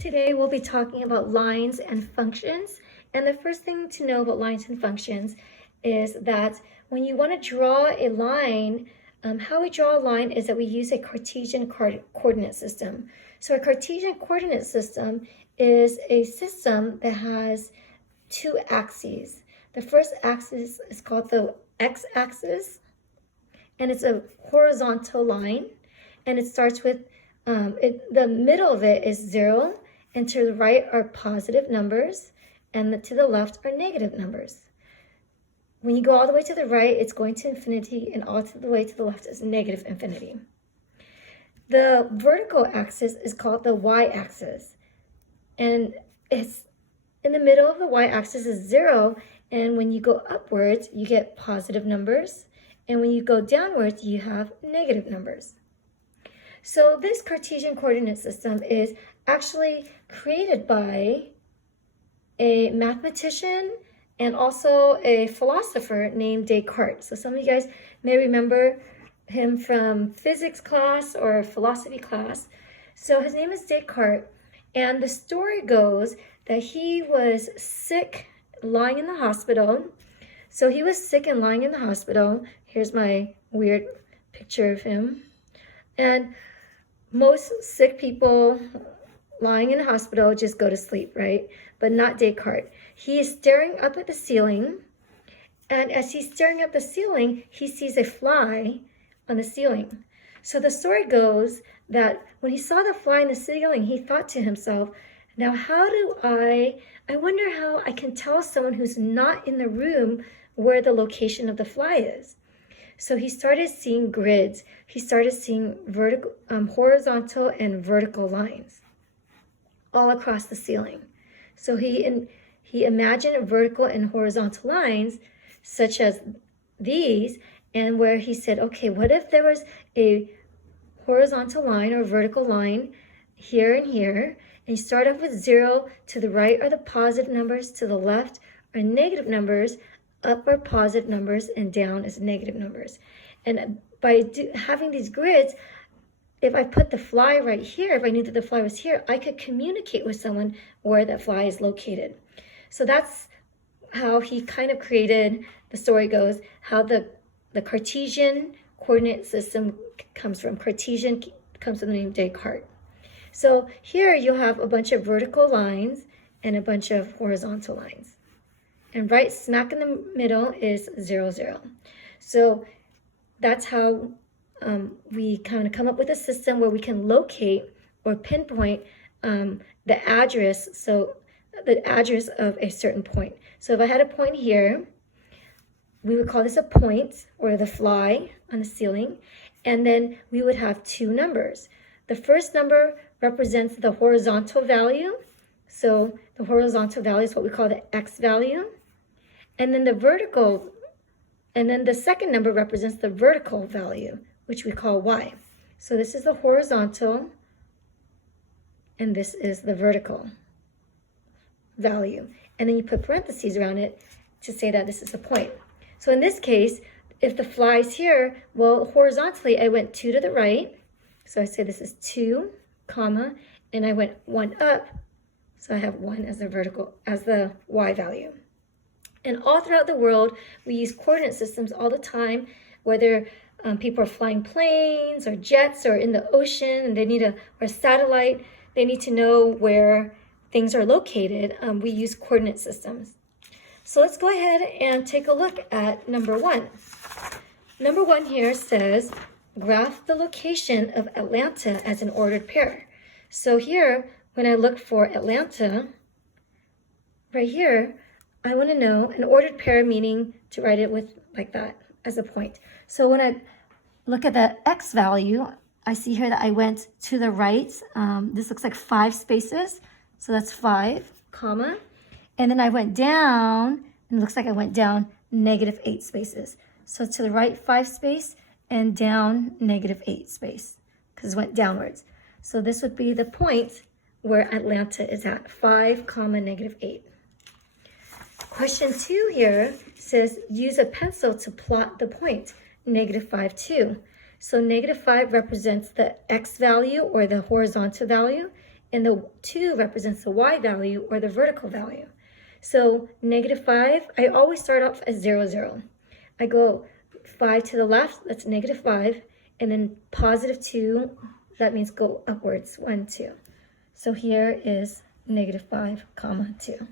Today we'll be talking about lines and functions. And the first thing to know about lines and functions is that when you want to draw a line, how we draw a line is that we use a Cartesian coordinate system. So a Cartesian coordinate system is a system that has two axes. The first axis is called the x-axis, and it's a horizontal line, and it starts with, the middle of it is 0, and to the right are positive numbers, and to the left are negative numbers. When you go all the way to the right, it's going to infinity, and all the way to the left is negative infinity. The vertical axis is called the y-axis, and it's in the middle of the y-axis is 0, and when you go upwards, you get positive numbers, and when you go downwards, you have negative numbers. So this Cartesian coordinate system is actually created by a mathematician and also a philosopher named Descartes. So some of you guys may remember him from physics class or philosophy class. So his name is Descartes, and the story goes that he was sick, lying in the hospital. So he was sick and lying in the hospital. Here's my weird picture of him. And most sick people lying in a hospital just go to sleep, right? But not Descartes. He is staring up at the ceiling, and as he's staring at the ceiling, he sees a fly on the ceiling. So the story goes that when he saw the fly in the ceiling, he thought to himself, now I wonder how I can tell someone who's not in the room where the location of the fly is. So he started seeing grids. He started seeing horizontal and vertical lines all across the ceiling. So he imagined vertical and horizontal lines such as these, and where he said, okay, what if there was a horizontal line or vertical line here and here, and you start off with 0, to the right are the positive numbers, to the left are negative numbers, up are positive numbers, and down is negative numbers. And by having these grids, if I put the fly right here, if I knew that the fly was here, I could communicate with someone where that fly is located. So that's how he kind of created, the story goes, how the Cartesian coordinate system comes from. Cartesian comes from the name Descartes. So here you'll have a bunch of vertical lines and a bunch of horizontal lines. And right smack in the middle is 0, 0. So that's how we kind of come up with a system where we can locate or pinpoint the address, so the address of a certain point. So if I had a point here, we would call this a point, or the fly on the ceiling, and then we would have two numbers. The first number represents the horizontal value. So the horizontal value is what we call the x value. And then the second number represents the vertical value, which we call y. So this is the horizontal, and this is the vertical value. And then you put parentheses around it to say that this is the point. So in this case, if the fly is here, well, horizontally, I went 2 to the right. So I say this is 2, comma, and I went 1 up. So I have 1 as the y value. And all throughout the world, we use coordinate systems all the time, whether people are flying planes or jets or in the ocean, and they need or a satellite, they need to know where things are located. We use coordinate systems. So let's go ahead and take a look at number 1. Number 1 here says, graph the location of Atlanta as an ordered pair. So here, when I look for Atlanta, right here, I want to know an ordered pair, meaning to write it with like that as a point. So when I look at the x value, I see here that I went to the right. This looks like 5 spaces. So that's 5, comma. And then I went down, and it looks like I went down -8 spaces. So to the right 5 space and down -8 space, because it went downwards. So this would be the point where Atlanta is at, 5, -8. Question 2 here says, use a pencil to plot the point, -5, 2. So -5 represents the x value or the horizontal value, and the 2 represents the y value or the vertical value. So -5, I always start off as 0, 0. I go 5 to the left, that's -5, and then +2, that means go upwards, 1, 2. So here is -5, 2.